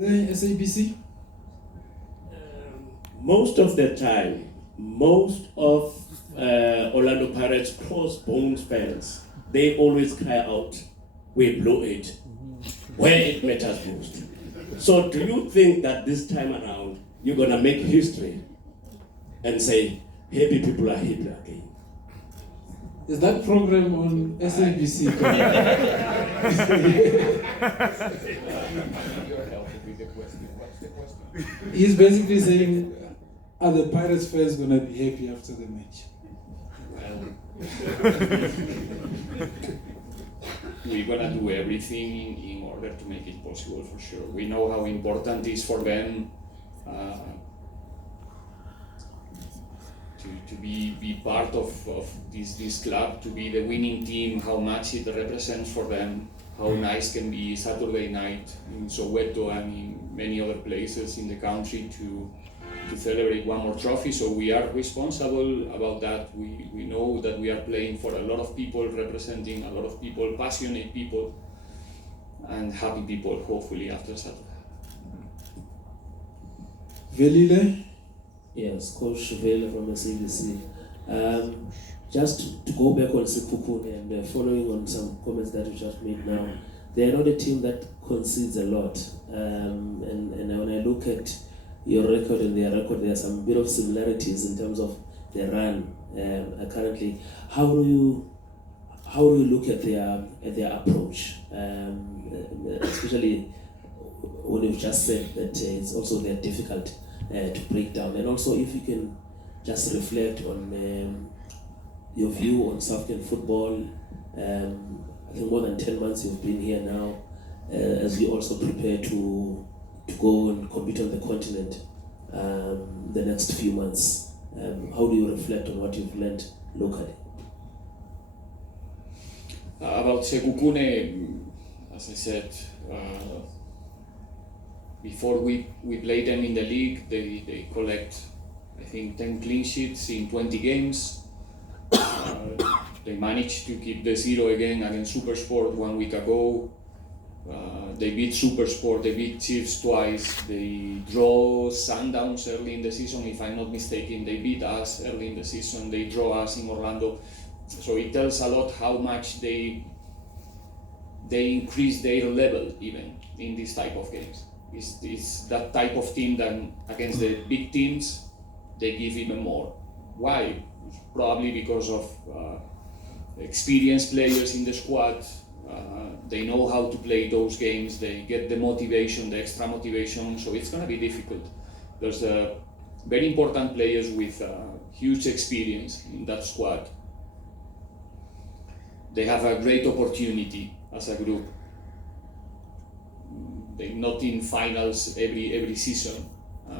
The SABC? Most of the time, most of Orlando Pirates crossbones fans, they always cry out, "We blew it," where it matters most. So do you think that this time around, you're gonna make history and say, happy people are happy again? Is that program on SABC? You're helping with the question. What's the question? He's basically saying, are the Pirates fans going to be happy after the match? We're gonna do everything in order to make it possible, for sure. We know how important it is for them to be part of this club, to be the winning team, how much it represents for them, how nice can be Saturday night in Soweto and in many other places in the country to celebrate one more trophy. So we are responsible about that. We know that we are playing for a lot of people, representing a lot of people, passionate people, and happy people, hopefully, after Saturday. Velile? Yes, Coach Riveiro from the CBC. Just to go back on Sekhukhune and following on some comments that you just made now, they are not a team that concedes a lot. And when I look at your record and their record, there are some bit of similarities in terms of their run currently. How do you look at their approach, especially when you've just said that it's also they're difficult to break down, and also if you can just reflect on your view on South African football. I think more than 10 months you've been here now, as you also prepare to go and compete on the continent the next few months. How do you reflect on what you've learned locally? About Sekhukhune, as I said, before we play them in the league, they collect, I think, 10 clean sheets in 20 games. They managed to keep the 0 again against Supersport 1 week ago. They beat Supersport, they beat Chiefs twice, they draw Sundowns early in the season, if I'm not mistaken. They beat us early in the season, they draw us in Orlando. So it tells a lot how much they increase their level even in this type of games. It's that type of team that against the big teams, they give even more. Why? Probably because of experienced players in the squad. They know how to play those games, they get the motivation, the extra motivation, so it's going to be difficult. There's very important players with huge experience in that squad. They have a great opportunity as a group. They're not in finals every season,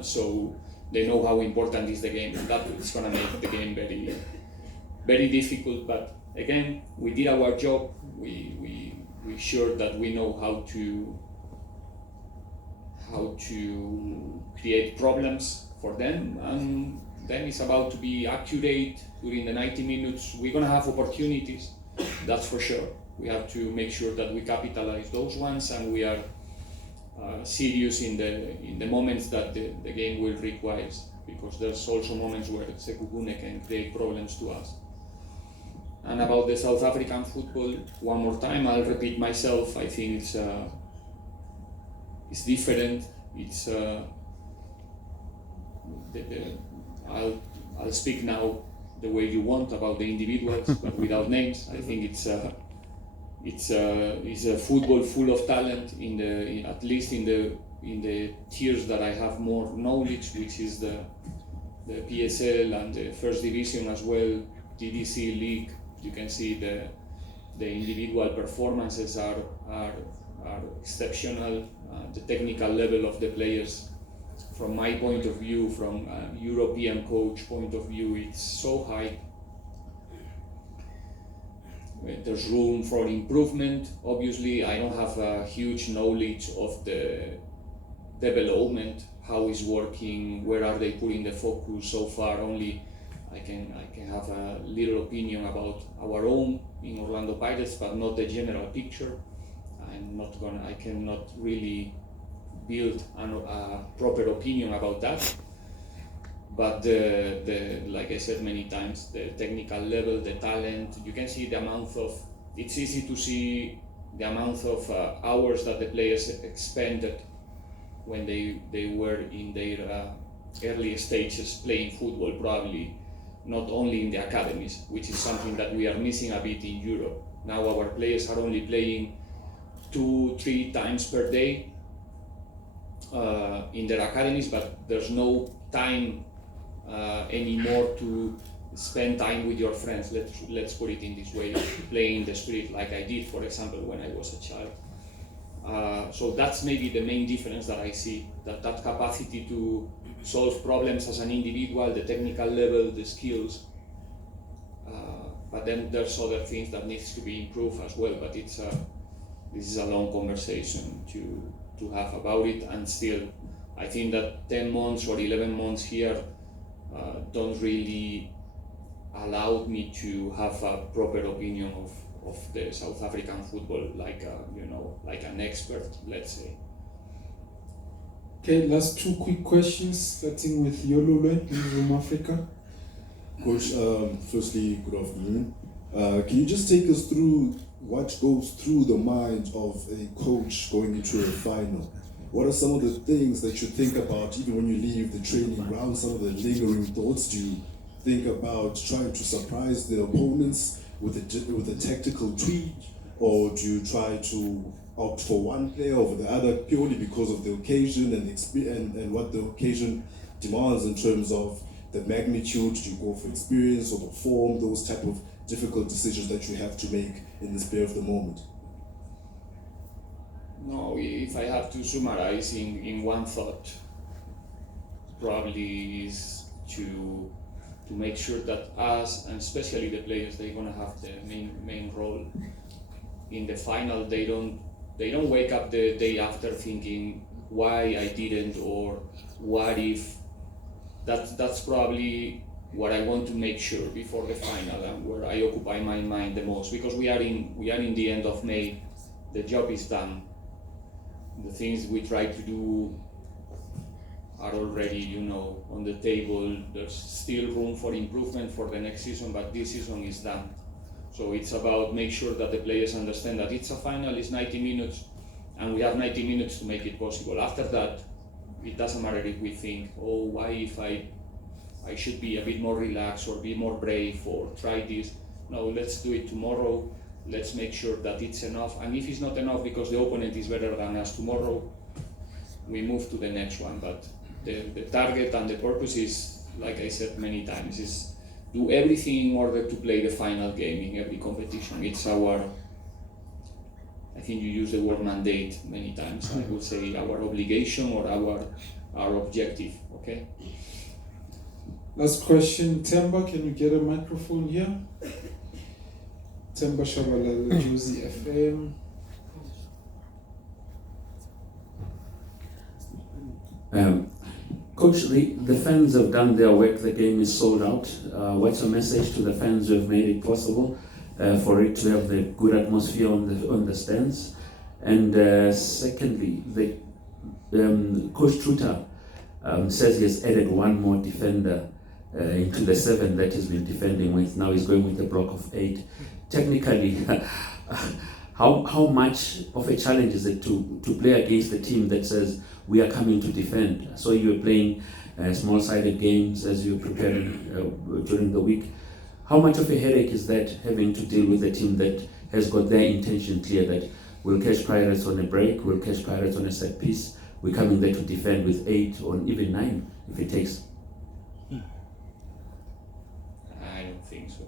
so they know how important is the game, and that is going to make the game very, very difficult. But again, we did our job. We sure that we know how to create problems for them, and then it's about to be accurate during the 90 minutes. We're gonna have opportunities, that's for sure. We have to make sure that we capitalize those ones, and we are serious in the moments that the game will require, because there's also moments where Sekhukhune can create problems to us. And about the South African football, one more time, I'll repeat myself. I think it's different. It's I'll speak now the way you want about the individuals, but without names. I think it's a football full of talent at least in the tiers that I have more knowledge, which is the PSL and the first division as well, DDC league. You can see the individual performances are exceptional. The technical level of the players, from my point of view, from a European coach point of view, it's so high. There's room for improvement. Obviously, I don't have a huge knowledge of the development, how it's working, where are they putting the focus so far. Only I can have a little opinion about our own in Orlando Pirates, but not the general picture. I cannot really build a proper opinion about that. But like I said many times, the technical level, the talent, you can see the amount of, it's easy to see the amount of hours that the players expended when they were in their early stages playing football, probably not only in the academies, which is something that we are missing a bit in Europe. Now our players are only playing 2-3 times per day in their academies, but there's no time anymore to spend time with your friends. Let's put it in this way, playing in the street like I did, for example, when I was a child. So that's maybe the main difference that I see, that capacity to solve problems as an individual, the technical level, the skills. But then there's other things that needs to be improved as well, but this is a long conversation to have about it, and still I think that 10 months or 11 months here don't really allow me to have a proper opinion of the South African football like an expert, let's say. Okay, last 2 quick questions, starting with Yolule in Room Africa. Coach, firstly, good afternoon. Can you just take us through what goes through the mind of a coach going into a final? What are some of the things that you think about even when you leave the training ground? Some of the lingering thoughts? Do you think about trying to surprise the opponents with a tactical tweak, or do you try to opt for one player over the other purely because of the occasion and what the occasion demands in terms of the magnitude? Do you go for experience or the form? Those type of difficult decisions that you have to make in the spur of the moment. No, if I have to summarize in one thought, probably is to make sure that us, and especially the players, they're gonna have the main role in the final. They don't wake up the day after thinking why I didn't or what if. That's probably what I want to make sure before the final, and where I occupy my mind the most, because we are in the end of May. The job is done. The things we try to do are already, on the table. There's still room for improvement for the next season, but this season is done. So it's about make sure that the players understand that it's a final, it's 90 minutes, and we have 90 minutes to make it possible. After that, it doesn't matter if we think, oh, why if I should be a bit more relaxed or be more brave or try this. No, let's do it tomorrow. Let's make sure that it's enough. And if it's not enough because the opponent is better than us tomorrow, we move to the next one. But the target and the purpose is, like I said many times, is do everything in order to play the final game in every competition. It's our, I think you use the word mandate many times. I would say our obligation or our objective, okay? Last question, Temba, can you get a microphone here? Temba Shabalala, Josie FM. Coach, the fans have done their work, the game is sold out. What's your message to the fans who have made it possible for it to have the good atmosphere on the stands? And secondly, Coach Truta says he has added one more defender into the 7 that he's been defending with. Now he's going with a block of 8. Technically, how much of a challenge is it to play against a team that says we are coming to defend? So you were playing small-sided games as you were preparing during the week. How much of a headache is that, having to deal with a team that has got their intention clear that we'll catch Pirates on a break, we'll catch Pirates on a set piece, we're coming there to defend with 8 or even 9 if it takes? I don't think so.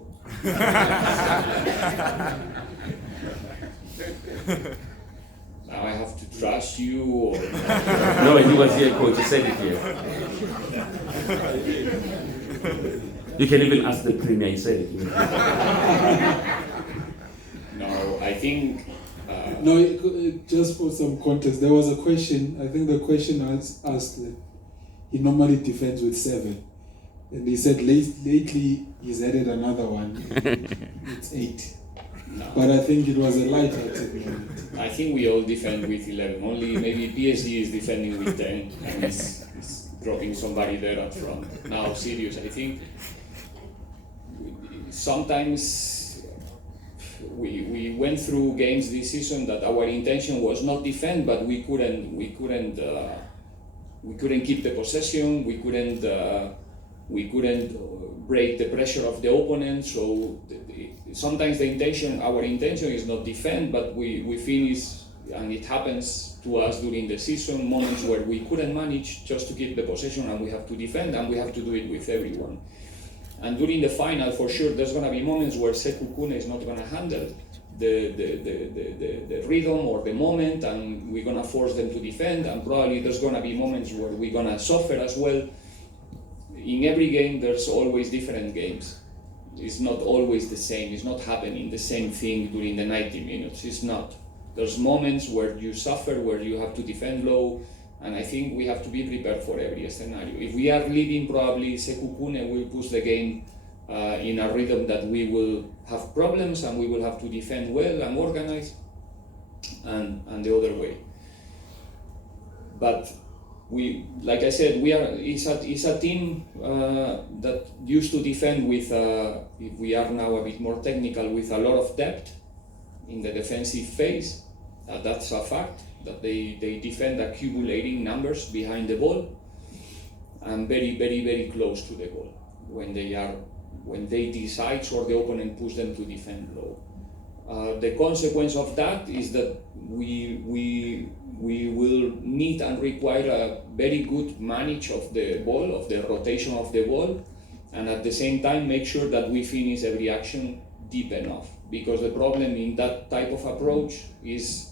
Now I have to trust you or... No, he was here, Coach, he said it here. You can even ask the Premier, he said it here. No, I think... No, just for some context, there was a question, I think the question asked that he normally defends with 7. And he said lately he's added another one. It's 8. No. But I think it was a light-hearted moment. I think we all defend with 11. Only maybe PSG is defending with 10 and is dropping somebody there up front. Now, serious, I think sometimes we went through games this season that our intention was not defend, but we couldn't keep the possession. We couldn't break the pressure of the opponent. So sometimes our intention is not defend, but we finish, and it happens to us during the season, moments where we couldn't manage just to keep the possession and we have to defend, and we have to do it with everyone. And during the final, for sure, there's going to be moments where Sekou Koune is not going to handle the rhythm or the moment, and we're going to force them to defend, and probably there's going to be moments where we're going to suffer as well. In every game, there's always different games. It's not always the same. It's not happening the same thing during the 90 minutes. It's not. There's moments where you suffer, where you have to defend low, and I think we have to be prepared for every scenario. If we are leading, probably Sekou Koune will push the game in a rhythm that we will have problems, and we will have to defend well and organize, and the other way. But like I said, it's a team that used to defend with, if we are now a bit more technical, with a lot of depth in the defensive phase. That's a fact, that they defend accumulating numbers behind the ball and very, very, very close to the goal when they decide or the opponent push them to defend low. The consequence of that is that we will need and require a very good manage of the ball, of the rotation of the ball, and at the same time make sure that we finish every action deep enough. Because the problem in that type of approach is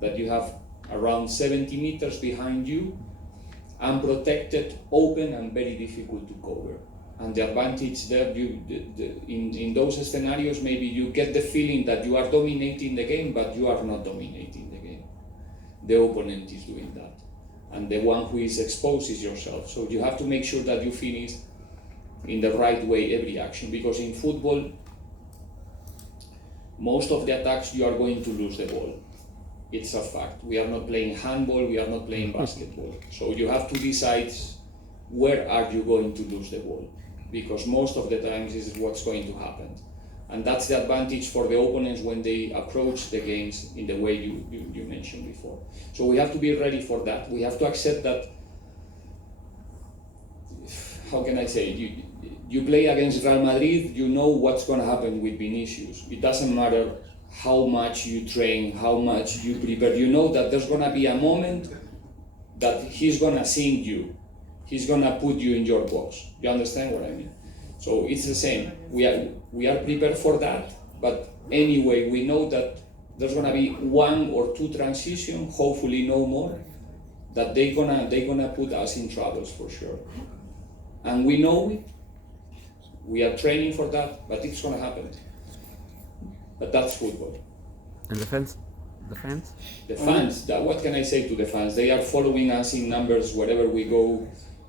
that you have around 70 meters behind you, unprotected, open, and very difficult to cover. And the advantage there, in those scenarios, maybe you get the feeling that you are dominating the game, but you are not dominating the game. The opponent is doing that. And the one who is exposed is yourself. So you have to make sure that you finish in the right way every action. Because in football, most of the attacks you are going to lose the ball. It's a fact. We are not playing handball, we are not playing basketball. So you have to decide where are you going to lose the ball. Because most of the times this is what's going to happen. And that's the advantage for the opponents when they approach the games in the way you mentioned before. So we have to be ready for that. We have to accept that, how can I say, you play against Real Madrid, you know what's going to happen with Vinicius. It doesn't matter how much you train, how much you prepare. You know that there's going to be a moment that he's going to sing you. He's going to put you in your box. You understand what I mean? So it's the same. We are prepared for that, but anyway, we know that there's going to be one or two transitions, hopefully no more, that they're gonna put us in troubles for sure. And we know it. We are training for that, but it's going to happen. But that's football. And the fans? The fans, what can I say to the fans? They are following us in numbers wherever we go.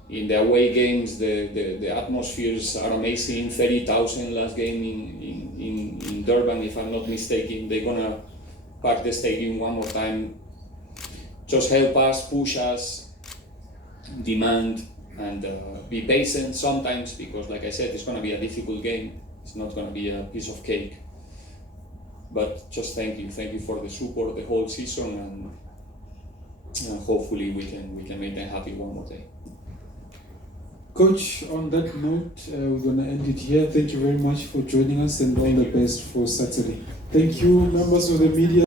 In the away games, the atmospheres are amazing. 30,000 last game in Durban, if I'm not mistaken. They're gonna pack the stadium one more time. Just help us, push us, demand, and be patient sometimes, because like I said, it's gonna be a difficult game. It's not gonna be a piece of cake. But just thank you for the support the whole season, and hopefully we can make them happy one more day. Coach, on that note, we're going to end it here. Thank you very much for joining us, and all the best for Saturday. Thank you, members of the media.